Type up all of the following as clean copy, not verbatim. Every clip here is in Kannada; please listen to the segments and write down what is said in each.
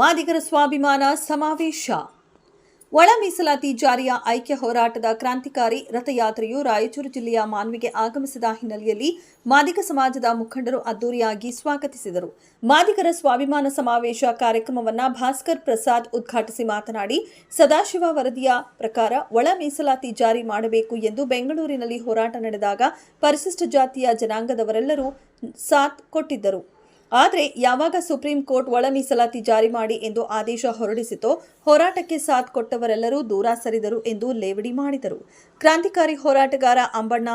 ಮಾದಿಗರ ಸ್ವಾಭಿಮಾನ ಸಮಾವೇಶ. ಒಳ ಮೀಸಲಾತಿ ಜಾರಿಯ ಐಕ್ಯ ಹೋರಾಟದ ಕ್ರಾಂತಿಕಾರಿ ರಥಯಾತ್ರೆಯು ರಾಯಚೂರು ಜಿಲ್ಲೆಯ ಮಾನ್ವಿಗೆ ಆಗಮಿಸಿದ ಹಿನ್ನೆಲೆಯಲ್ಲಿ ಮಾದಿಗ ಸಮಾಜದ ಮುಖಂಡರು ಅದ್ದೂರಿಯಾಗಿ ಸ್ವಾಗತಿಸಿದರು. ಮಾದಿಗರ ಸ್ವಾಭಿಮಾನ ಸಮಾವೇಶ ಕಾರ್ಯಕ್ರಮವನ್ನು ಭಾಸ್ಕರ್ ಪ್ರಸಾದ್ ಉದ್ಘಾಟಿಸಿ ಮಾತನಾಡಿ, ಸದಾಶಿವ ವರದಿಯ ಪ್ರಕಾರ ಒಳ ಮೀಸಲಾತಿ ಜಾರಿ ಮಾಡಬೇಕು ಎಂದು ಬೆಂಗಳೂರಿನಲ್ಲಿ ಹೋರಾಟ ನಡೆದಾಗ ಪರಿಶಿಷ್ಟ ಜಾತಿಯ ಜನಾಂಗದವರೆಲ್ಲರೂ ಸಾಥ್ ಕೊಟ್ಟಿದ್ದರು. ಆದರೆ ಯಾವಾಗ ಸುಪ್ರೀಂ ಕೋರ್ಟ್ ಒಳ ಮೀಸಲಾತಿ ಜಾರಿ ಮಾಡಿ ಎಂದು ಆದೇಶ ಹೊರಡಿಸಿತೋ ಹೋರಾಟಕ್ಕೆ ಸಾಥ್ ಕೊಟ್ಟವರೆಲ್ಲರೂ ದೂರ ಸರಿದರು ಎಂದು ಲೇವಡಿ ಮಾಡಿದರು. ಕ್ರಾಂತಿಕಾರಿ ಹೋರಾಟಗಾರ ಅಂಬಣ್ಣ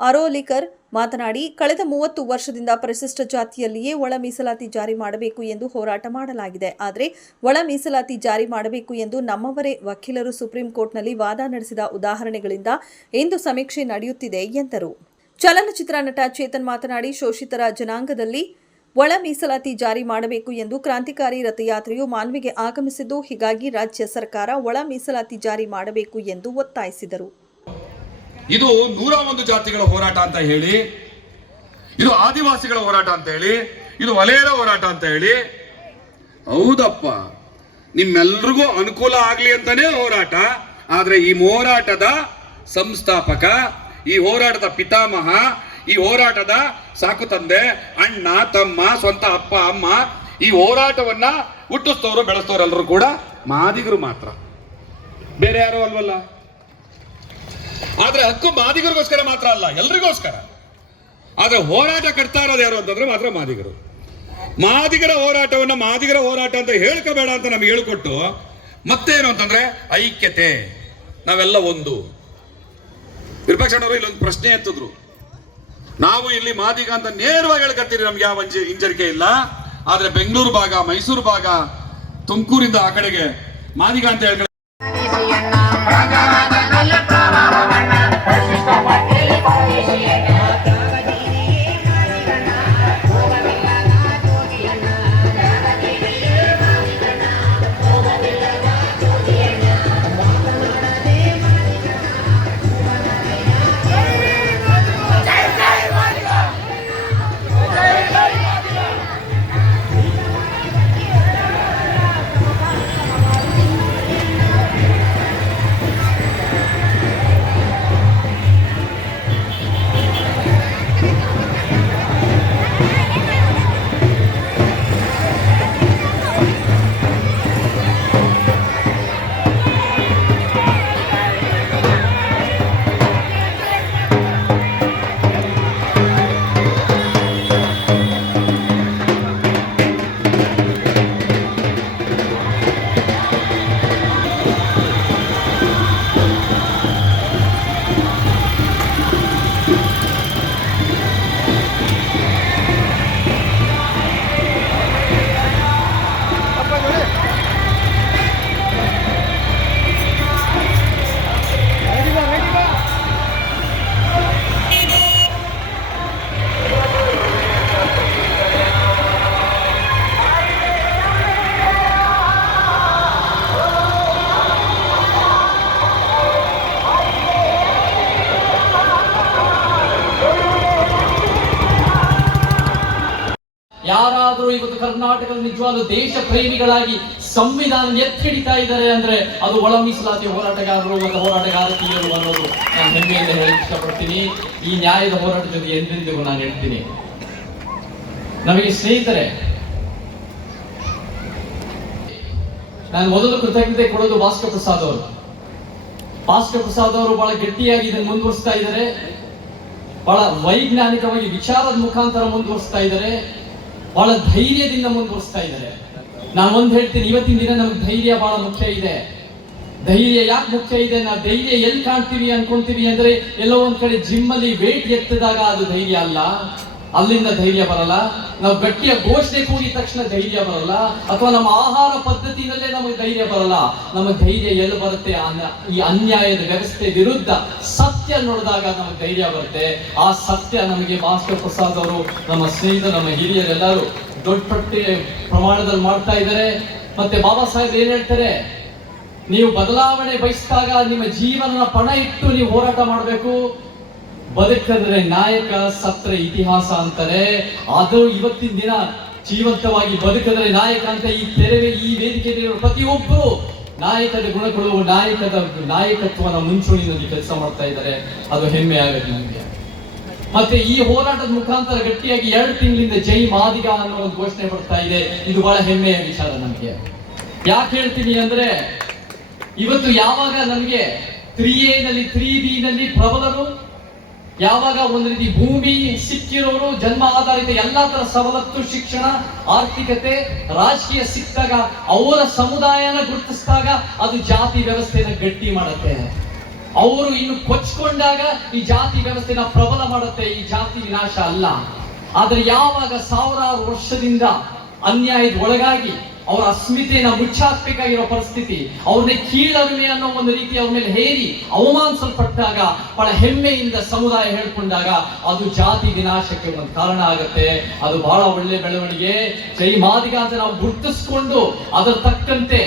ಅರೋಲಿಕರ್ ಮಾತನಾಡಿ, ಕಳೆದ 30 ವರ್ಷದಿಂದ ಪರಿಶಿಷ್ಟ ಜಾತಿಯಲ್ಲಿಯೇ ಒಳ ಮೀಸಲಾತಿ ಜಾರಿ ಮಾಡಬೇಕು ಎಂದು ಹೋರಾಟ ಮಾಡಲಾಗಿದೆ. ಆದರೆ ಒಳ ಮೀಸಲಾತಿ ಜಾರಿ ಮಾಡಬೇಕು ಎಂದು ನಮ್ಮವರೇ ವಕೀಲರು ಸುಪ್ರೀಂ ಕೋರ್ಟ್ನಲ್ಲಿ ವಾದ ನಡೆಸಿದ ಉದಾಹರಣೆಗಳಿಂದ ಇಂದು ಸಮೀಕ್ಷೆ ನಡೆಯುತ್ತಿದೆ ಎಂದರು. ಚಲನಚಿತ್ರ ನಟ ಚೇತನ್ ಮಾತನಾಡಿ, ಶೋಷಿತರ ಜನಾಂಗದಲ್ಲಿ ಒಳ ಮೀಸಲಾತಿ ಜಾರಿ ಮಾಡಬೇಕು ಎಂದು ಕ್ರಾಂತಿಕಾರಿ ರಥಯಾತ್ರೆಯು ಮಾನ್ವಿಗೆ ಆಗಮಿಸಿದ್ದು, ಹೀಗಾಗಿ ರಾಜ್ಯ ಸರ್ಕಾರ ಒಳ ಮೀಸಲಾತಿ ಜಾರಿ ಮಾಡಬೇಕು ಎಂದು ಒತ್ತಾಯಿಸಿದರು. ಇದು 101 ಜಾತಿಗಳ ಹೋರಾಟ ಅಂತ ಹೇಳಿ, ಇದು ಆದಿವಾಸಿಗಳ ಹೋರಾಟ ಅಂತ ಹೇಳಿ, ಇದು ವಲಯದ ಹೋರಾಟ ಅಂತ ಹೇಳಿ, ಹೌದಪ್ಪ ನಿಮ್ಮೆಲ್ರಿಗೂ ಅನುಕೂಲ ಆಗ್ಲಿ ಅಂತಾನೆ ಹೋರಾಟ. ಆದ್ರೆ ಈ ಹೋರಾಟದ ಸಂಸ್ಥಾಪಕ, ಈ ಹೋರಾಟದ ಪಿತಾಮಹ, ಈ ಹೋರಾಟದ ಸಾಕು ತಂದೆ, ಅಣ್ಣ ತಮ್ಮ, ಸ್ವಂತ ಅಪ್ಪ ಅಮ್ಮ, ಈ ಹೋರಾಟವನ್ನ ಹುಟ್ಟಿಸ್ತವರು ಬೆಳೆಸ್ತವರೆಲ್ಲರೂ ಕೂಡ ಮಾದಿಗರು ಮಾತ್ರ, ಬೇರೆ ಯಾರು ಅಲ್ವಲ್ಲ. ಆದ್ರೆ ಹಕ್ಕು ಮಾದಿಗರಿಗೋಸ್ಕರ ಮಾತ್ರ ಅಲ್ಲ, ಎಲ್ರಿಗೋಸ್ಕರ. ಆದ್ರೆ ಹೋರಾಟ ಕಟ್ತಾ ಇರೋದು ಯಾರು ಅಂತಂದ್ರೆ ಮಾತ್ರ ಮಾದಿಗರು. ಮಾದಿಗರ ಹೋರಾಟವನ್ನ ಮಾದಿಗರ ಹೋರಾಟ ಅಂತ ಹೇಳ್ಕೋಬೇಡ ಅಂತ ನಮ್ಗೆ ಹೇಳ್ಕೊಟ್ಟು ಮತ್ತೇನು ಅಂತಂದ್ರೆ ಐಕ್ಯತೆ, ನಾವೆಲ್ಲ ಒಂದು. ವಿರೂಪಾಕ್ಷಣ್ಣವರು ಇಲ್ಲೊಂದು ಪ್ರಶ್ನೆ ಎತ್ತಿದ್ರು, ನಾವು ಇಲ್ಲಿ ಮಾದಿಗ ಅಂತ ನೇರವಾಗಿ ಹೇಳ್ಕತ್ತೀರಿ, ನಮ್ಗೆ ಯಾವ ಹಿಂಜರಿಕೆ ಇಲ್ಲ. ಆದ್ರೆ ಬೆಂಗಳೂರು ಭಾಗ, ಮೈಸೂರು ಭಾಗ, ತುಮಕೂರಿಂದ ಆ ಕಡೆಗೆ ಮಾದಿಗ ಅಂತ ಹೇಳ್ತಾರೆ. ಯಾರಾದರೂ ಇವತ್ತು ಕರ್ನಾಟಕದ ನಿಜವಾದ ದೇಶ ಪ್ರೇಮಿಗಳಾಗಿ ಸಂವಿಧಾನ ಎತ್ತಿಡಿತಾ ಇದ್ದಾರೆ ಅಂದ್ರೆ ಅದು ಒಳ ಮೀಸಲಾತಿ ಹೋರಾಟಗಾರರು ಮತ್ತು ಹೋರಾಟಗಾರತಿಯರು ಅನ್ನೋದು ನಾನು ಹೆಮ್ಮೆಯಿಂದ ಹೇಳಕ್ಕೆ ಇಷ್ಟಪಡ್ತೀನಿ. ಈ ನ್ಯಾಯದ ಹೋರಾಟದ ಜೊತೆ ಎಂದೆಂದಿಗೂ ನಾನು ಹೇಳ್ತೀನಿ. ನಮಗೆ ಸ್ನೇಹಿತರೆ, ನಾನು ಮೊದಲು ಕೃತಜ್ಞತೆ ಕೊಡೋದು ಭಾಸ್ಕರ್ ಪ್ರಸಾದ್ ಅವರು. ಭಾಸ್ಕರ್ ಪ್ರಸಾದ್ ಅವರು ಬಹಳ ಗಟ್ಟಿಯಾಗಿ ಇದನ್ನು ಮುಂದುವರಿಸ್ತಾ ಇದ್ದಾರೆ, ಬಹಳ ವೈಜ್ಞಾನಿಕವಾಗಿ ವಿಚಾರದ ಮುಖಾಂತರ ಮುಂದುವರಿಸ್ತಾ ಇದ್ದಾರೆ, ಬಹಳ ಧೈರ್ಯದಿಂದ ಮುಂದುವರಿಸ್ತಾ ಇದ್ದಾರೆ. ನಾನು ಒಂದು ಹೇಳ್ತೀನಿ, ಇವತ್ತಿನ ದಿನ ನಮಗೆ ಧೈರ್ಯ ಬಹಳ ಮುಖ್ಯ ಇದೆ. ಧೈರ್ಯ ಯಾಕೆ ಮುಖ್ಯ ಇದೆ? ನಾವು ಧೈರ್ಯ ಎಲ್ಲಿ ಕಾಣ್ತೀವಿ ಅನ್ಕೊಂತೀವಿ ಅಂದ್ರೆ ಎಲ್ಲೋ ಒಂದ್ ಕಡೆ ಜಿಮ್ ಅಲ್ಲಿ ವೇಟ್ ಎತ್ತಿದಾಗ ಅದು ಧೈರ್ಯ ಅಲ್ಲ, ಅಲ್ಲಿಂದ ಧೈರ್ಯ ಬರಲ್ಲ. ನಾವು ಗಟ್ಟಿಯ ಘೋಷಣೆ ಕೂಗಿದ ತಕ್ಷಣ ಧೈರ್ಯ ಬರಲ್ಲ, ಅಥವಾ ನಮ್ಮ ಆಹಾರ ಪದ್ಧತಿನಲ್ಲೇ ನಮಗೆ ಧೈರ್ಯ ಬರಲ್ಲ. ನಮಗೆ ಧೈರ್ಯ ಎಲ್ಲಿ ಬರುತ್ತೆ? ಈ ಅನ್ಯಾಯದ ವ್ಯವಸ್ಥೆ ವಿರುದ್ಧ ಸತ್ಯ ನೋಡಿದಾಗ ನಮಗೆ ಧೈರ್ಯ ಬರುತ್ತೆ. ಆ ಸತ್ಯ ನಮಗೆ ಭಾಸ್ಕರ್ ಪ್ರಸಾದ್ ಅವರು, ನಮ್ಮ ಸ್ನೇಹಿತರು, ನಮ್ಮ ಹಿರಿಯರೆಲ್ಲರೂ ದೊಡ್ಡ ಪ್ರಮಾಣದಲ್ಲಿ ಮಾಡ್ತಾ ಇದ್ದಾರೆ. ಮತ್ತೆ ಬಾಬಾ ಸಾಹೇಬ್ ಏನ್ ಹೇಳ್ತಾರೆ, ನೀವು ಬದಲಾವಣೆ ಬಯಸಿದಾಗ ನಿಮ್ಮ ಜೀವನ ಪಣ ಇಟ್ಟು ನೀವು ಹೋರಾಟ ಮಾಡಬೇಕು. ಬದುಕಿದ್ರೆ ನಾಯಕ, ಸತ್ರೆ ಇತಿಹಾಸ ಅಂತಾರೆ. ಅದು ಇವತ್ತಿನ ದಿನ ಜೀವಂತವಾಗಿ ಬದುಕಿದ್ರೆ ನಾಯಕ ಅಂತ ಈ ತೆರೆವೆ ಈ ವೇದಿಕೆಯಲ್ಲಿರುವ ಪ್ರತಿಯೊಬ್ಬರು ನಾಯಕದ ಗುಣಗಳು ನಾಯಕತ್ವನ ಮುಂಚೂಣಿನಲ್ಲಿ ಕೆಲಸ ಮಾಡ್ತಾ ಇದ್ದಾರೆ. ಅದು ಹೆಮ್ಮೆ ಆಗುತ್ತೆ ನಮಗೆ. ಮತ್ತೆ ಈ ಹೋರಾಟದ ಮುಖಾಂತರ ಗಟ್ಟಿಯಾಗಿ 2 ತಿಂಗಳಿಂದ ಜೈ ಮಾದಿಗ ಅನ್ನೋ ಒಂದು ಘೋಷಣೆ ಬರ್ತಾ ಇದೆ. ಇದು ಬಹಳ ಹೆಮ್ಮೆಯ ವಿಚಾರ ನಮಗೆ. ಯಾಕೆ ಹೇಳ್ತೀನಿ ಅಂದ್ರೆ, ಇವತ್ತು ಯಾವಾಗ ನಮಗೆ 3A ನಲ್ಲಿ 3B ನಲ್ಲಿ ಪ್ರಬಲರು, ಯಾವಾಗ ಒಂದು ರೀತಿ ಭೂಮಿ ಸಿಕ್ಕಿರೋರು, ಜನ್ಮ ಆಧಾರಿತ ಎಲ್ಲಾ ತರ ಸವಲತ್ತು, ಶಿಕ್ಷಣ, ಆರ್ಥಿಕತೆ, ರಾಜಕೀಯ ಸಿಕ್ಕಾಗ ಅವರ ಸಮುದಾಯನ ಗುರುತಿಸಿದಾಗ ಅದು ಜಾತಿ ವ್ಯವಸ್ಥೆನ ಗಟ್ಟಿ ಮಾಡುತ್ತೆ. ಅವರು ಇನ್ನು ಕೊಚ್ಕೊಂಡಾಗ ಈ ಜಾತಿ ವ್ಯವಸ್ಥೆನ ಪ್ರಬಲ ಮಾಡುತ್ತೆ. ಈ ಜಾತಿ ವಿನಾಶ ಅಲ್ಲ. ಆದ್ರೆ ಯಾವಾಗ ಸಾವಿರಾರು ವರ್ಷದಿಂದ ಅನ್ಯಾಯದ ಒಳಗಾಗಿ ಅವರ ಅಸ್ಮಿತೆಯನ್ನ ಮುಚ್ಚಾಕ್ಬೇಕಾಗಿರೋ ಪರಿಸ್ಥಿತಿ, ಅವ್ರನ್ನೇ ಕೀಳರಿಮೆ ಅನ್ನೋ ಒಂದು ರೀತಿ ಅವ್ರ ಮೇಲೆ ಹೇರಿ ಅವಮಾನಿಸಲ್ಪಟ್ಟಾಗ ಬಹಳ ಹೆಮ್ಮೆಯಿಂದ ಸಮುದಾಯ ಹೇಳ್ಕೊಂಡಾಗ ಅದು ಜಾತಿ ವಿನಾಶಕ್ಕೆ ಒಂದು ಕಾರಣ ಆಗುತ್ತೆ. ಅದು ಬಹಳ ಒಳ್ಳೆ ಬೆಳವಣಿಗೆ. ಜೈ ಮಾದಿಗ ಅಂತ ನಾವು ಗುರುತಿಸ್ಕೊಂಡು ಅದರ ತಕ್ಕಂತೆ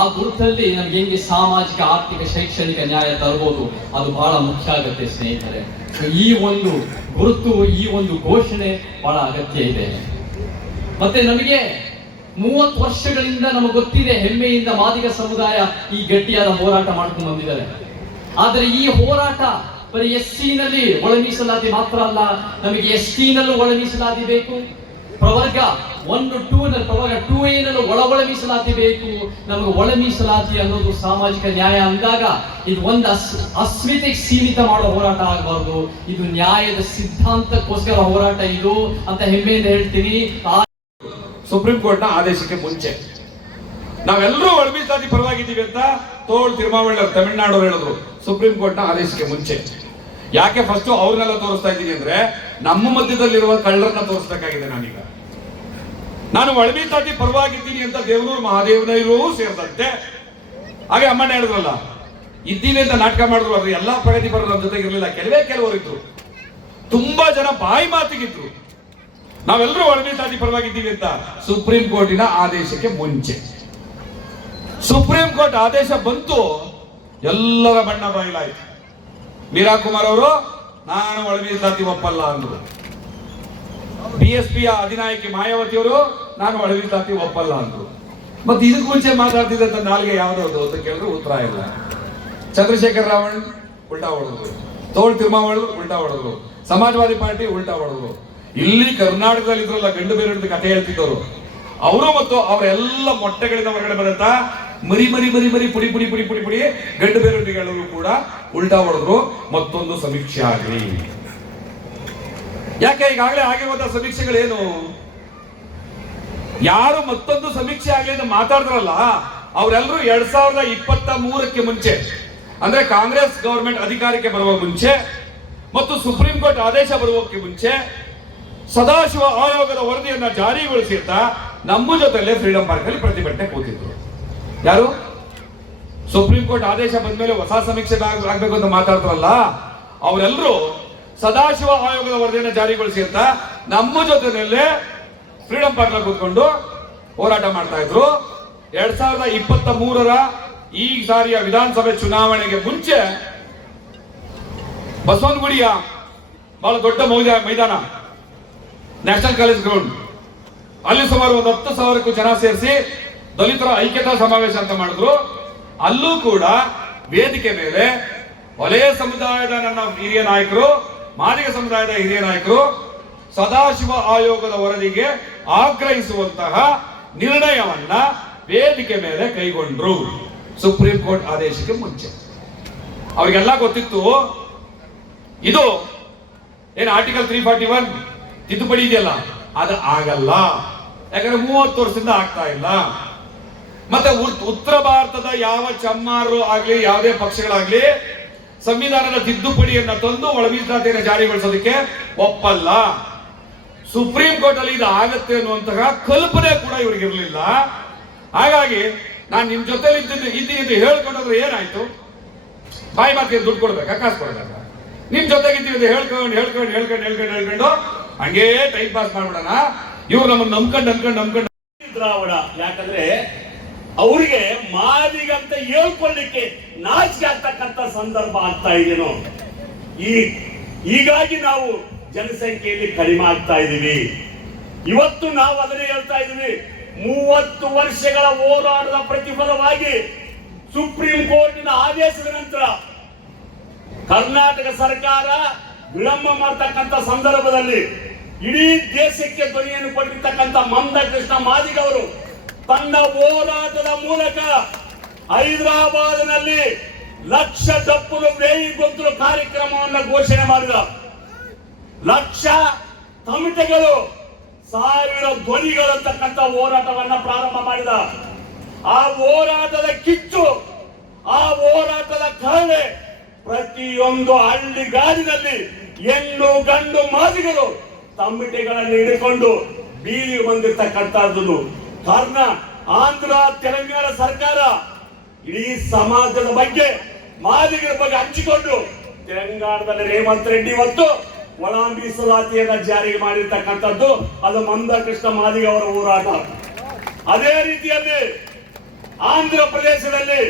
ಆ ಗುರುತಲ್ಲಿ ನಮ್ಗೆ ಹೆಂಗೆ ಸಾಮಾಜಿಕ, ಆರ್ಥಿಕ, ಶೈಕ್ಷಣಿಕ ನ್ಯಾಯ ತರಬಹುದು, ಅದು ಬಹಳ ಮುಖ್ಯ ಆಗುತ್ತೆ ಸ್ನೇಹಿತರೆ. ಈ ಒಂದು ಗುರುತು, ಈ ಒಂದು ಘೋಷಣೆ ಬಹಳ ಅಗತ್ಯ ಇದೆ. ಮತ್ತೆ ನಮಗೆ 30 ವರ್ಷಗಳಿಂದ ನಮಗೆ ಗೊತ್ತಿದೆ, ಹೆಮ್ಮೆಯಿಂದ ಮಾದಿಗ ಸಮುದಾಯ ಈ ಗಟ್ಟಿಯಾದ ಹೋರಾಟ ಮಾಡ್ಕೊಂಡು ಬಂದಿದ್ದಾರೆ. ಆದ್ರೆ ಈ ಹೋರಾಟ ಬರೀ SC ನಲ್ಲಿ ಒಳ ಮೀಸಲಾತಿ ಮಾತ್ರ ಅಲ್ಲ, ನಮಗೆ ST ನಲ್ಲೂ ಒಳ ಮೀಸಲಾತಿ ಬೇಕು. ಪ್ರವರ್ಗ 1, 2 ನಲ್ಲಿ, ಪ್ರವರ್ಗ 2A ನಲ್ಲೂ ಒಳ ಮೀಸಲಾತಿ ಬೇಕು. ನಮಗೆ ಒಳ ಮೀಸಲಾತಿ ಅನ್ನೋದು ಸಾಮಾಜಿಕ ನ್ಯಾಯ ಅಂದಾಗ ಇದು ಒಂದು ಅಸ್ಮಿತೆಗೆ ಸೀಮಿತ ಮಾಡೋ ಹೋರಾಟ ಆಗಬಾರ್ದು. ಇದು ನ್ಯಾಯದ ಸಿದ್ಧಾಂತಕ್ಕೋಸ್ಕರ ಹೋರಾಟ ಇದು ಅಂತ ಹೆಮ್ಮೆಯಿಂದ ಹೇಳ್ತೀನಿ. ಸುಪ್ರೀಂ ಕೋರ್ಟ್ನ ಆದೇಶಕ್ಕೆ ಮುಂಚೆ ನಾವೆಲ್ಲರೂ ಒಳ ಮೀಸಲಾತಿ ಪರವಾಗಿದ್ದೀವಿ ಅಂತ ತೋಳ್ ತಿರುಮಾವಳ್ಳಿ ತಮಿಳುನಾಡು ಹೇಳಿದ್ರು. ಸುಪ್ರೀಂ ಕೋರ್ಟ್ನ ಆದೇಶಕ್ಕೆ ಮುಂಚೆ ಯಾಕೆ ಫಸ್ಟ್ ಅವ್ರನ್ನೆಲ್ಲ ತೋರಿಸ್ತಾ ಇದ್ದೀನಿ ಅಂದ್ರೆ, ನಮ್ಮ ಮಧ್ಯದಲ್ಲಿರುವ ಕಳ್ಳರನ್ನ ತೋರಿಸ್ಬೇಕಾಗಿದೆ. ನಾನು ಒಳ ಮೀಸಲಾತಿ ಪರವಾಗಿದ್ದೀನಿ ಅಂತ ದೇವನೂರು ಮಹಾದೇವನವರು ಸೇರಿದಂತೆ ಹಾಗೆ ಅಮ್ಮಣ್ಣ ಹೇಳಿದ್ರಲ್ಲ, ಇದ್ದೀನಿ ಅಂತ ನಾಟಕ ಮಾಡಿದ್ರು. ಅದು ಎಲ್ಲಾ ಪ್ರಗತಿಪರರು ನಮ್ಮ ಜೊತೆಗೆ ಇರಲಿಲ್ಲ, ಕೆಲವರು ಇದ್ರು. ತುಂಬಾ ಜನ ಬಾಯಿ ಮಾತಿಗಿದ್ರು. ನಾವೆಲ್ಲರೂ ಒಳ ಮೀಸಲಾತಿ ಪರವಾಗಿದ್ದೀವಿ ಅಂತ ಸುಪ್ರೀಂ ಕೋರ್ಟಿನ ಆದೇಶಕ್ಕೆ ಮುಂಚೆ. ಸುಪ್ರೀಂ ಕೋರ್ಟ್ ಆದೇಶ ಬಂತು, ಎಲ್ಲರ ಬಣ್ಣ ಬಯಲಾಯಿತು. ಮೀರಾ ಕುಮಾರ್ ಅವರು ನಾನು ಒಳ ಮೀಸಲಾತಿ ಒಪ್ಪಲ್ಲ ಅಂದ್ರು. BSPಯ ಅಧಿನಾಯಕಿ ಮಾಯಾವತಿ ಅವರು ನಾನು ಒಳ ಮೀಸಲಾತಿ ಒಪ್ಪಲ್ಲ ಅಂದ್ರು. ಮತ್ತೆ ಇದಕ್ಕೆ ಮುಂಚೆ ಮಾತಾಡ್ತಿದ್ದಂತ ನಾಲ್ಗೆ ಯಾವ್ದು ಅಂತ ಕೇಳಿದ್ರು ಉತ್ತರ ಇಲ್ಲ. ಚಂದ್ರಶೇಖರ್ ರಾವಣ್ ಉಲ್ಟಾ ಹೊಡೆದ್ರು, ತೋಳ್ ತಿರುಮಾವಳ್ಳಿ ಉಲ್ಟಾ ಹೊಡೆದ್ರು, ಸಮಾಜವಾದಿ ಪಾರ್ಟಿ ಉಲ್ಟಾ ಹೊಡೆದ್ರು. ಇಲ್ಲಿ ಕರ್ನಾಟಕದಲ್ಲಿ ಇದ್ರಲ್ಲ ಗಂಡು ಬೇರೆ ಕಥೆ ಹೇಳ್ತಿದ್ದವರು ಅವರು ಮತ್ತು ಅವರೆಲ್ಲ ಮೊಟ್ಟೆಗಳಿಂದ ಹೊರಗಡೆ ಬರಂತ ಮರಿ ಮರಿ ಮರಿ ಮರಿ ಪುಡಿ ಪುಡಿ ಪುಡಿ ಪುಡಿ ಪುಡಿ ಗಂಡು ಬೇರೆಯವರು ಕೂಡ ಉಲ್ಟಾ ಹೊಡೆದ್ರು. ಮತ್ತೊಂದು ಸಮೀಕ್ಷೆ ಆಗಲಿ. ಯಾಕೆ ಈಗಾಗಲೇ ಆಗಿರುವಂತಹ ಸಮೀಕ್ಷೆಗಳೇನು? ಯಾರು ಮತ್ತೊಂದು ಸಮೀಕ್ಷೆ ಆಗಲಿ ಅಂತ ಮಾತಾಡಿದ್ರಲ್ಲ, ಅವರೆಲ್ಲರೂ 2023ಕ್ಕೆ ಮುಂಚೆ, ಅಂದ್ರೆ ಕಾಂಗ್ರೆಸ್ ಗವರ್ಮೆಂಟ್ ಅಧಿಕಾರಕ್ಕೆ ಬರುವ ಮುಂಚೆ ಮತ್ತು ಸುಪ್ರೀಂ ಕೋರ್ಟ್ ಆದೇಶ ಬರುವಕ್ಕೆ ಮುಂಚೆ ಸದಾಶಿವ ಆಯೋಗದ ವರದಿಯನ್ನ ಜಾರಿಗೊಳಿಸಿ ಅಂತ ನಮ್ಮ ಜೊತೆಲೆ ಫ್ರೀಡಂ ಪಾರ್ಕ್ ಅಲ್ಲಿ ಪ್ರತಿಭಟನೆ ಕೂತಿದ್ರು. ಯಾರು? ಸುಪ್ರೀಂ ಕೋರ್ಟ್ ಆದೇಶ ಬಂದ ಮೇಲೆ ಹೊಸ ಸಮೀಕ್ಷೆ ಆಗ್ಬೇಕು ಅಂತ ಮಾತಾಡ್ತಾರಲ್ಲ, ಅವರೆಲ್ಲರೂ ಸದಾಶಿವ ಆಯೋಗದ ವರದಿಯನ್ನ ಜಾರಿಗೊಳಿಸಿ ಅಂತ ನಮ್ಮ ಜೊತೆನಲ್ಲೇ ಫ್ರೀಡಂ ಪಾರ್ಕ್ ಕೂತ್ಕೊಂಡು ಹೋರಾಟ ಮಾಡ್ತಾ ಇದ್ರು. 2023ರ ಈ ಸಾರಿಯ ವಿಧಾನಸಭೆ ಚುನಾವಣೆಗೆ ಮುಂಚೆ ಬಸವನಗುಡಿಯ ಬಹಳ ದೊಡ್ಡ ಮೈದಾನ, ನ್ಯಾಷನಲ್ ಕಾಲೇಜ್ ಗ್ರೌಂಡ್, ಅಲ್ಲಿ ಸುಮಾರು 10,000ಕ್ಕೂ ಜನ ಸೇರಿಸಿ ದಲಿತರ ಐಕ್ಯತಾ ಸಮಾವೇಶ ಅಂತ ಮಾಡಿದ್ರು. ಅಲ್ಲೂ ಕೂಡ ವೇದಿಕೆ ಮೇಲೆ ವಲಯ ಸಮುದಾಯದ ನನ್ನ ಹಿರಿಯ ನಾಯಕರು, ಮಾದಿಗ ಸಮುದಾಯದ ಹಿರಿಯ ನಾಯಕರು ಸದಾಶಿವ ಆಯೋಗದ ವರದಿಗೆ ಆಗ್ರಹಿಸುವಂತಹ ನಿರ್ಣಯವನ್ನ ವೇದಿಕೆ ಮೇಲೆ ಕೈಗೊಂಡ್ರು. ಸುಪ್ರೀಂ ಕೋರ್ಟ್ ಆದೇಶಕ್ಕೆ ಮುಂಚೆ ಅವರಿಗೆಲ್ಲ ಗೊತ್ತಿತ್ತು ಇದು ಏನು ಆರ್ಟಿಕಲ್ 341 ತಿದ್ದುಪಡಿ ಇದೆಯಲ್ಲ, ಅದು ಆಗಲ್ಲ. ಯಾಕಂದ್ರೆ 30 ವರ್ಷದಿಂದ ಆಗ್ತಾ ಇಲ್ಲ. ಮತ್ತೆ ಉತ್ತರ ಭಾರತದ ಯಾವ ಚಮ್ಮಾರು ಆಗ್ಲಿ, ಯಾವುದೇ ಪಕ್ಷಗಳಾಗ್ಲಿ ಸಂವಿಧಾನದ ತಿದ್ದುಪಡಿಯನ್ನ ತಂದು ಒಳ ಮೀಸಲಾತಿಯನ್ನು ಜಾರಿಗೊಳಿಸೋದಕ್ಕೆ ಒಪ್ಪಲ್ಲ. ಸುಪ್ರೀಂ ಕೋರ್ಟ್ ಅಲ್ಲಿ ಇದು ಆಗತ್ತೆ ಅನ್ನುವಂತಹ ಕಲ್ಪನೆ ಕೂಡ ಇವ್ರಿಗಿರ್ಲಿಲ್ಲ. ಹಾಗಾಗಿ ನಾನು ನಿಮ್ ಜೊತೆಲಿ ಇದ್ದೀನಿ ಅಂತ ಹೇಳ್ಕೊಂಡ್ರೆ ಏನಾಯ್ತು? ಬಾಯಿ ಮಾತಿಗೆ ದುಡ್ಡು ಕೊಡ್ಬೇಕಾ, ಕಾಸು ಕೊಡ್ಬೇಕಾ? ನಿಮ್ ಜೊತೆಗಿದ್ದೀವಿ ಅಂತ ಹೇಳ್ಕೊಂಡು ಹಂಗೇ ಟೈಮ್ ಪಾಸ್ ಮಾಡ್ಬಿಡೋಣ. ಇವ್ರು ನಮ್ಮನ್ನು ನಂಬ್ಕೊಂಡು ದ್ರಾವಣ. ಯಾಕಂದ್ರೆ ಅವರಿಗೆ ಮಾದಿಗಂತ ಹೇಳ್ಕೊಳ್ಳಿಕ್ಕೆ ನಾಚಿಕೆ ಆಗ್ತಕ್ಕಂಥ ಸಂದರ್ಭ ಆಗ್ತಾ ಇದೆನೋ. ಹೀಗಾಗಿ ನಾವು ಜನಸಂಖ್ಯೆಯಲ್ಲಿ ಕಡಿಮೆ ಆಗ್ತಾ ಇದೀವಿ. ಇವತ್ತು ನಾವು ಅದನ್ನೇ ಹೇಳ್ತಾ ಇದ್ವಿ. 30 ವರ್ಷಗಳ ಹೋರಾಟದ ಪ್ರತಿಫಲವಾಗಿ ಸುಪ್ರೀಂ ಕೋರ್ಟಿನ ಆದೇಶದ ನಂತರ ಕರ್ನಾಟಕ ಸರ್ಕಾರ ವಿಳಂಬ ಮಾಡತಕ್ಕಂತ ಸಂದರ್ಭದಲ್ಲಿ ಇಡೀ ದೇಶಕ್ಕೆ ಧ್ವನಿಯನ್ನು ಕೊಟ್ಟಿರ್ತಕ್ಕಂಥ ಮಂದಕೃಷ್ಣ ಮಾದಿಗ ಅವರು ತನ್ನ ಹೋರಾಟದ ಮೂಲಕ ಹೈದರಾಬಾದ್ನಲ್ಲಿ ಲಕ್ಷ ಡಪ್ಪಲು ವೇಯಿ ಗೊಂತಲು ಕಾರ್ಯಕ್ರಮವನ್ನು ಘೋಷಣೆ ಮಾಡಿದ. ಲಕ್ಷ ತಮಿಟೆಗಳು 1000 ಧ್ವನಿಗಳಂತಕ್ಕಂಥ ಹೋರಾಟವನ್ನ ಪ್ರಾರಂಭ ಮಾಡಿದ. ಆ ಹೋರಾಟದ ಕಿಚ್ಚು, ಆ ಹೋರಾಟದ ಕಹಳೆ ಪ್ರತಿಯೊಂದು ಹಳ್ಳಿಗಾಡಿನಲ್ಲಿ ಹೆಣ್ಣು ಗಂಡು ಮಾದಿಗರು ತಮಿಟೆಗಳನ್ನು ಹಿಡಿಕೊಂಡು ಬೀದಿ ಬಂದಿರ್ತಕ್ಕಂಥದ್ದು. ಕಾರಣ ಆಂಧ್ರ ತೆಲಂಗಾಣ ಸರ್ಕಾರ ಇಡೀ ಸಮಾಜದ ಬಗ್ಗೆ ಮಾದಿಗರ ಬಗ್ಗೆ ಹಂಚಿಕೊಂಡು ತೆಲಂಗಾಣದಲ್ಲಿ ರೇವಂತ್ ರೆಡ್ಡಿ ಇವತ್ತು ಒಳ ಮೀಸಲಾತಿಯನ್ನ ಜಾರಿಗೆ ಮಾಡಿರ್ತಕ್ಕಂಥದ್ದು ಅದು ಮಂದಕೃಷ್ಣ ಮಾದಿಗ ಅವರ ಹೋರಾಟ. ಅದೇ ರೀತಿಯಲ್ಲಿ ಆಂಧ್ರ ಪ್ರದೇಶದಲ್ಲಿ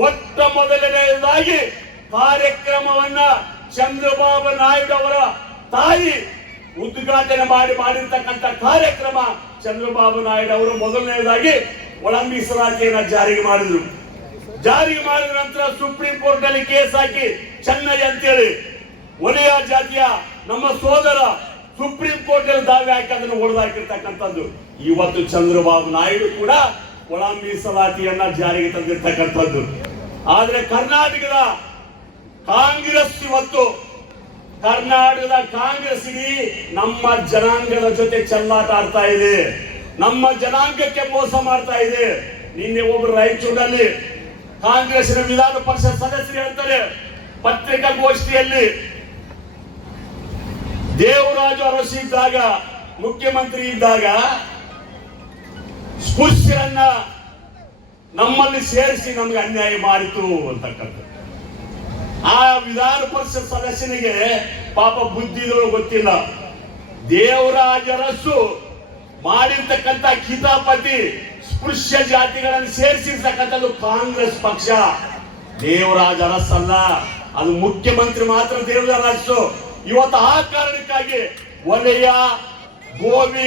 ಮೊಟ್ಟ ಮೊದಲನೆಯದಾಗಿ ಕಾರ್ಯಕ್ರಮವನ್ನ ಚಂದ್ರಬಾಬು ನಾಯ್ಡು ಅವರ ತಾಯಿ ಉದ್ಘಾಟನೆ ಮಾಡಿರ್ತಕ್ಕಂಥ ಕಾರ್ಯಕ್ರಮ. ಚಂದ್ರಬಾಬು ನಾಯ್ಡು ಅವರು ಮೊದಲನೇದಾಗಿ ಒಳ ಮೀಸಲಾತಿಯನ್ನ ಜಾರಿಗೆ ಮಾಡಿದ್ರು. ಜಾರಿಗೆ ಮಾಡಿದ ನಂತರ ಸುಪ್ರೀಂ ಕೋರ್ಟ್ ನಲ್ಲಿ ಕೇಸ್ ಹಾಕಿ ಚೆನ್ನೈ ಅಂತೇಳಿ ಒಲೆಯ ಜಾತಿಯ ನಮ್ಮ ಸೋದರ ಸುಪ್ರೀಂ ಕೋರ್ಟ್ ನಲ್ಲಿ ದಾವೆ ಹಾಕಿ ಅದನ್ನು ಹೊಡೆದಾಕಿರ್ತಕ್ಕಂಥದ್ದು. ಇವತ್ತು ಚಂದ್ರಬಾಬು ನಾಯ್ಡು ಕೂಡ ಒಳ ಮೀಸಲಾತಿಯನ್ನ ಜಾರಿಗೆ ತಂದಿರ್ತಕ್ಕಂಥದ್ದು. ಆದ್ರೆ ಕರ್ನಾಟಕದ ಕಾಂಗ್ರೆಸ್ ಇವತ್ತು ಕರ್ನಾಟಕದ ಕಾಂಗ್ರೆಸ್ ನಮ್ಮ ಜನಾಂಗದ ಜೊತೆ ಚೆಲ್ಲಾಟ ಆಡ್ತಾ ಇದೆ, ನಮ್ಮ ಜನಾಂಗಕ್ಕೆ ಮೋಸ ಮಾಡ್ತಾ ಇದೆ. ನಿನ್ನೆ ಒಬ್ಬರು ರಾಯಚೂರಿನಲ್ಲಿ ಕಾಂಗ್ರೆಸ್ನ ವಿಧಾನ ಪರಿಷತ್ ಸದಸ್ಯರು ಹೇಳ್ತಾರೆ ಪತ್ರಿಕಾಗೋಷ್ಠಿಯಲ್ಲಿ, ದೇವರಾಜು ಅರಸು ಇದ್ದಾಗ ಮುಖ್ಯಮಂತ್ರಿ ಇದ್ದಾಗ ಸ್ಪೃಶ್ಯರನ್ನ ನಮ್ಮಲ್ಲಿ ಸೇರಿಸಿ ನಮ್ಗೆ ಅನ್ಯಾಯ ಮಾಡಿತು ಅಂತಕ್ಕಂಥ. ಆ ವಿಧಾನ ಪರಿಷತ್ ಸದಸ್ಯನಿಗೆ ಪಾಪ ಬುದ್ಧಿಗಳು ಗೊತ್ತಿಲ್ಲ. ದೇವರಾಜ ಅರಸು ಮಾಡಿರ್ತಕ್ಕಂಥ ಕಿತಾಪತಿ ಸ್ಪೃಶ್ಯ ಜಾತಿಗಳನ್ನು ಸೇರಿಸಿರ್ತಕ್ಕಂಥದ್ದು ಕಾಂಗ್ರೆಸ್ ಪಕ್ಷ, ದೇವರಾಜ ಅರಸು ಅಲ್ಲ. ಅದು ಮುಖ್ಯಮಂತ್ರಿ ಮಾತ್ರ ದೇವರಾಜ ಅರಸು. ಇವತ್ತು ಆ ಕಾರಣಕ್ಕಾಗಿ ಒಲೆಯ ಗೋವಿ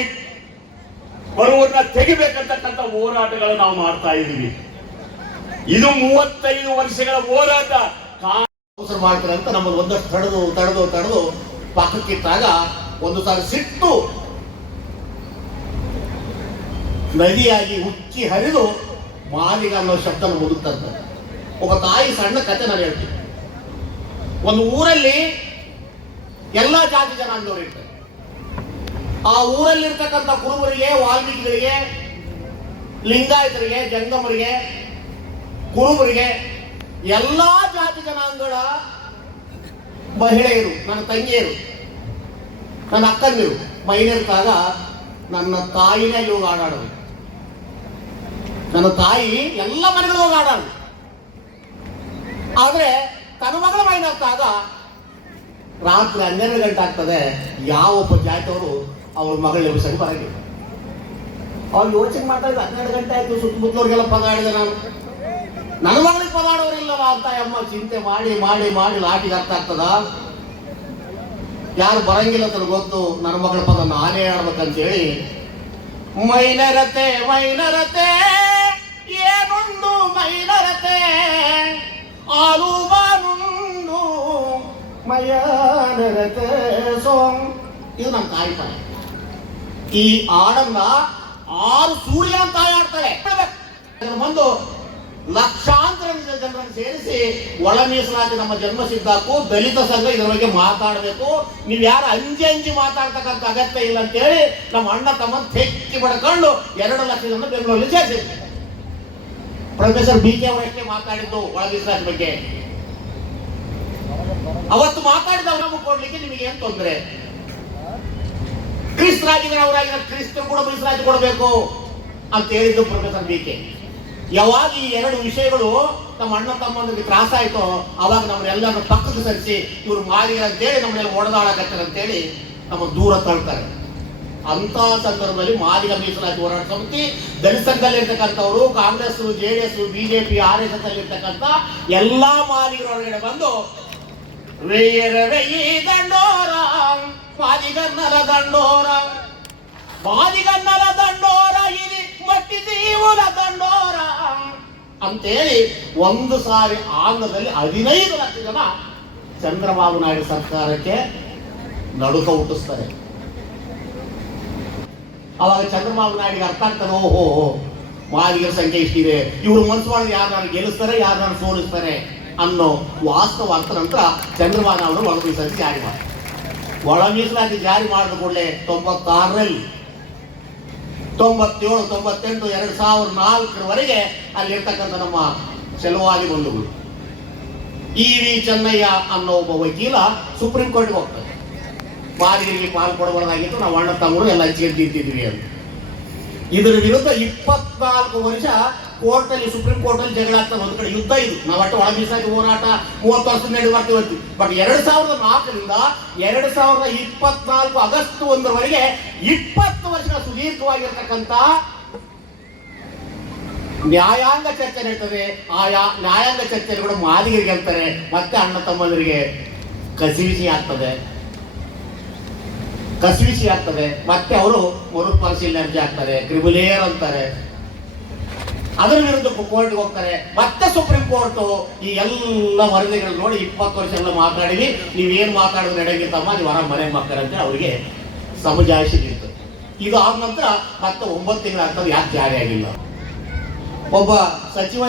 ಬರುವನ್ನ ತೆಗಿಬೇಕಂತಕ್ಕಂಥ ಹೋರಾಟಗಳನ್ನು ನಾವು ಮಾಡ್ತಾ ಇದ್ದೀವಿ. ಇದು 35 ವರ್ಷಗಳ ಹೋರಾಟ. ಮಾಡ್ತಾರೆ ಅಂತ ನಮ್ಮನ್ನು ಒಂದಷ್ಟು ತಡೆದು ಪಕ್ಕಕ್ಕಿಟ್ಟಾಗ ಒಂದು ಸಾರಿ ಸಿಟ್ಟು ನದಿಯಾಗಿ ಉಕ್ಕಿ ಹರಿದು ಮಾದಿಗ ಅನ್ನೋ ಶಬ್ದ ಮುದುಕ್ತಂತ. ಒಬ್ಬ ತಾಯಿ ಸಣ್ಣ ಕತೆ ನಾನು ಹೇಳ್ತೀನಿ. ಒಂದು ಊರಲ್ಲಿ ಎಲ್ಲಾ ಜಾತಿ ಜನಾಂಗದವರು ಇರ್ತಾರೆ. ಆ ಊರಲ್ಲಿರ್ತಕ್ಕಂಥ ಕುರುಬರಿಗೆ, ವಾಲ್ಮೀಕಿಗಳಿಗೆ, ಲಿಂಗಾಯತರಿಗೆ, ಜಂಗಮರಿಗೆ, ಕುರುಬರಿಗೆ, ಎಲ್ಲಾ ಜಾತಿ ಜನಾಂಗಗಳ ಮಹಿಳೆಯರು, ನನ್ನ ತಂಗಿಯರು, ನನ್ನ ಅಕ್ಕಂದಿರು ಮೈನಿರ್ತಾಗ ನನ್ನ ತಾಯಿನೇ ಅಲ್ಲಿ ಹೋಗಿ ಆಡಾಡೋದು. ನನ್ನ ತಾಯಿ ಎಲ್ಲ ಮನೆಗಳು ಹೋಗಿ ಆಡೋದು. ಆದ್ರೆ ತನ್ನ ಮಗಳ ಮೈನರ್ತಾಗ ರಾತ್ರಿ 12 ಗಂಟೆ ಆಗ್ತದೆ, ಯಾವೊಬ್ಬ ಜಾತಿಯವರು ಅವ್ರ ಮಗಳ ಎಬ್ಬಿಸಕ್ಕೆ ಬರಂಗಿಲ್ಲ. ಅವ್ರು ಯೋಚನೆ ಮಾಡ್ತಾ ಇದ್ದ 12 ಗಂಟೆ ಆಯ್ತು, ಸುತ್ತಮುತ್ತಲವ್ರಿಗೆಲ್ಲ ಪದಾಡಿದೆ ನಾನು, ನನ್ನ ಮಗಳಿಗೆ ಪದಾಡೋರಿಲ್ಲಲ್ಲ ಅಂತ ಅಮ್ಮ ಚಿಂತೆ ಮಾಡಿ ಮಾಡಿ ಮಾಡಿ ಲಾಟಿಗೆ ಅರ್ಥ ಆಗ್ತದ. ಯಾರು ಬರಂಗಿಲ್ಲ ಅಂತ ಗೊತ್ತು, ನನ್ನ ಮಗಳ ಪದ ನಾನೇ ಆಡ್ಬೇಕಂತ ಹೇಳಿ ಮೈನರತೆ ಮೈನರತೆ ಏನುಂಡು ಮೈನರತೆ ಆಲೂಬಾನುಂಡು ಮೈನರತೆ ಸೋಂ. ಇದು ನಮ್ಮ ತಾಯಿ ಪದ. ಈ ಹಾಡನ್ನ 6 ಸೂರ್ಯ ಅಂತ ತಾಯಿ ಆಡ್ತಾರೆ. ಬಂದು ಲಕ್ಷಾಂತರ ಜನರನ್ನು ಸೇರಿಸಿ ಒಳ ಮೀಸಲಾತಿ ನಮ್ಮ ಜನ್ಮಸಿದ್ಧಾಕು ದಲಿತ ಸಂಘ ಇದರ ಬಗ್ಗೆ ಮಾತಾಡಬೇಕು. ನೀವು ಯಾರು ಅಂಜಿ ಮಾತಾಡ್ತಕ್ಕಂಥ ಅಗತ್ಯ ಇಲ್ಲ ಅಂತ ಹೇಳಿ ನಮ್ಮ ಅಣ್ಣ ತಮ್ಮ ತೆಕ್ಕಿ ಬಡ್ಕೊಂಡು 2 ಲಕ್ಷ ಜನ ಬೆಂಗಳೂರಲ್ಲಿ ಸೇರಿಸಿದ್ರು. ಪ್ರೊಫೆಸರ್ BK ಅವರಷ್ಟೇ ಮಾತಾಡಿದ್ದು ಒಳ ಮೀಸಲಾತಿ ಬಗ್ಗೆ. ಅವತ್ತು ಮಾತಾಡಿದವ್ರು ನಮಗೆ ಕೊಡ್ಲಿಕ್ಕೆ ನಿಮಗೆ ಏನ್ ತೊಂದರೆ? ಕ್ರಿಸ್ತರಾಗಿದ್ರೆ ಅವರಾಗಿರೋ ಕ್ರಿಸ್ತರು ಕೂಡ ಮೀಸಲಾತಿ ಕೊಡಬೇಕು ಅಂತ ಹೇಳಿದ್ದು ಪ್ರೊಫೆಸರ್ BK. ಯಾವಾಗ ಈ 2 ವಿಷಯಗಳು ನಮ್ಮ ಅಣ್ಣ ತಮ್ಮಂದಿಗೆ ತ್ರಾಸ ಆಯ್ತೋ ಅವಾಗ ನಮ್ಮನ್ನೆಲ್ಲರೂ ಪಕ್ಕಕ್ಕೆ ಸರಿಸಿ ಇವ್ರು ಮಾದಿಗರು ಅಂತೇಳಿ ನಮ್ಮನ್ನೆಲ್ಲ ಹೊಡೆದಾಡಕತ್ತಾರೆ ಅಂತೇಳಿ ನಮ್ಮ ದೂರ ತಳ್ತಾರೆ. ಅಂತ ಸಂದರ್ಭದಲ್ಲಿ ಮಾದಿಗ ಮೀಸಲಾತಿ ಹೋರಾಟ ಸಮಿತಿ, ದಲಿತ ಸಂಘದಲ್ಲಿ ಇರ್ತಕ್ಕಂಥವ್ರು, ಕಾಂಗ್ರೆಸ್, JDS, BJP, RSS ಅಲ್ಲಿ ಇರ್ತಕ್ಕಂಥ ಎಲ್ಲಾ ಮಾದಿಗರ ಹೊರಗಡೆ ಬಂದು ದಂಡೋರ ಮಾದಿಗರ್ನರ ದಂಡೋರ ಮಾದಿಗನ್ನಲ ದಂಡೋರ ఇది ಮಟ್ಟಿ ಜೀವನ ದಂಡೋರ ಅಂತೇಳಿ ಒಂದು ಸಾರಿ ಆಂಧ್ರದಲ್ಲಿ 15 ಲಕ್ಷ ಜನ ಚಂದ್ರಬಾಬು ನಾಯ್ಡು ಸರ್ಕಾರಕ್ಕೆ ನಡುಕ ಹುಟ್ಟಿಸ್ತಾರೆ. ಅವಾಗ ಚಂದ್ರಬಾಬು ನಾಯ್ಡಿಗೆ ಅರ್ಥ ಆಗ್ತಾನೆ, ಓಹೋ ಮಾದಿಗರ ಸಂಖ್ಯೆ ಇಷ್ಟಿದೆ, ಇವರು ಮನ್ಸು ಮಾಡಿದ್ರೆ ಯಾರು ನಾನು ಗೆಲ್ಲಿಸ್ತಾರೆ, ಯಾರು ನಾನು ಸೋಲಿಸ್ತಾರೆ ಅನ್ನೋ ವಾಸ್ತವ ಅರ್ಥ ನಂತರ ಚಂದ್ರಬಾಬು ನಾಯ್ಡು ಒಳ ಮೀಸಲಾತಿ ಜಾರಿ ಮಾಡಿ ಒಳ ಮೀಸಲಾತಿ ಜಾರಿ ಮಾಡಿದ ಕೂಡಲೇ 96ರಲ್ಲಿ 97, 98, 2004 ಅಲ್ಲಿರ್ತಕ್ಕಂಥ ನಮ್ಮ ಚೆಲುವಾಗಿ ಬಂಧುಗಳು E.V. ಚೆನ್ನಯ್ಯ ಅನ್ನೋ ಒಬ್ಬ ವಕೀಲ ಸುಪ್ರೀಂ ಕೋರ್ಟ್ಗೆ ಹೋಗ್ತಾರೆ. ಮಾದಿಗರಿಗೆ ಪಾಲು ಕೊಡಬಾರ್ದಾಗಿತ್ತು, ನಾವು ಅಣ್ಣ ತಮ್ಮರು ಎಲ್ಲ ಹಂಚಿಗೆ ತಿಂತಿದ್ವಿ ಅಂತ. ಇದರ ವಿರುದ್ಧ 24 ವರ್ಷ ಕೋರ್ಟಲ್ಲಿ, ಸುಪ್ರೀಂ ಕೋರ್ಟಲ್ಲಿ ಜಗಳ ಆಗ್ತದೆ. ಒಂದು ಕಡೆ ಯುದ್ಧ ಇದು, ನಾವು ಒಟ್ಟು ಒಳ ಮೀಸಲಾತಿ ಹೋರಾಟ 30 ವರ್ಷದಿಂದ ನಡೆ ಮಾಡ್ತೀವಿ. ಬಟ್ 2004ರಿಂದ 2024 ಆಗಸ್ಟ್ 1ರವರೆಗೆ 20 ವರ್ಷಗಳ ಸುದೀರ್ಘವಾಗಿರ್ತಕ್ಕಂಥ ನ್ಯಾಯಾಂಗ ಚರ್ಚೆ ನಡೀತದೆ. ಆಯಾ ನ್ಯಾಯಾಂಗ ಚರ್ಚೆಗಳು ಮಾದಿಗರಿಗೆ ಅಂತಾರೆ, ಮತ್ತೆ ಅಣ್ಣ ತಮ್ಮಂದರಿಗೆ ಕಸಿವಿಸಿ ಆಗ್ತದೆ, ಮತ್ತೆ ಅವರು ಮರು ಪರಿಶೀಲನೆ ಅರ್ಜಿ ಹಾಕ್ತಾರೆ, ಕ್ರಿಮಿಲೇರ್ ಅಂತಾರೆ. ಅದರ ವಿರುದ್ಧ ಕೋರ್ಟ್ಗೆ ಹೋಗ್ತಾರೆ. ಮತ್ತೆ ಸುಪ್ರೀಂ ಕೋರ್ಟ್ ಈ ಎಲ್ಲ ವರದಿಗಳು ನೋಡಿ 20 ವರ್ಷ ಎಲ್ಲ ಮಾತಾಡಿವಿ, ನೀವೇನು ಮಾತಾಡೋದು ನಡೆಯಂಗಿತ್ತಮ್ಮ, ನೀವು ಹೊರ ಮನೆ ಮಾಡ್ತಾರೆ ಅಂತ ಅವರಿಗೆ ಸಮಜಾಯಿಷಿ ಇರ್ತದೆ. ಇದು ಆದ ನಂತರ ಮತ್ತೆ 9 ತಿಂಗಳ ಆಗ್ತದೆ, ಯಾಕೆ ಜಾರಿ ಆಗಿಲ್ಲ. ಒಬ್ಬ ಸಚಿವ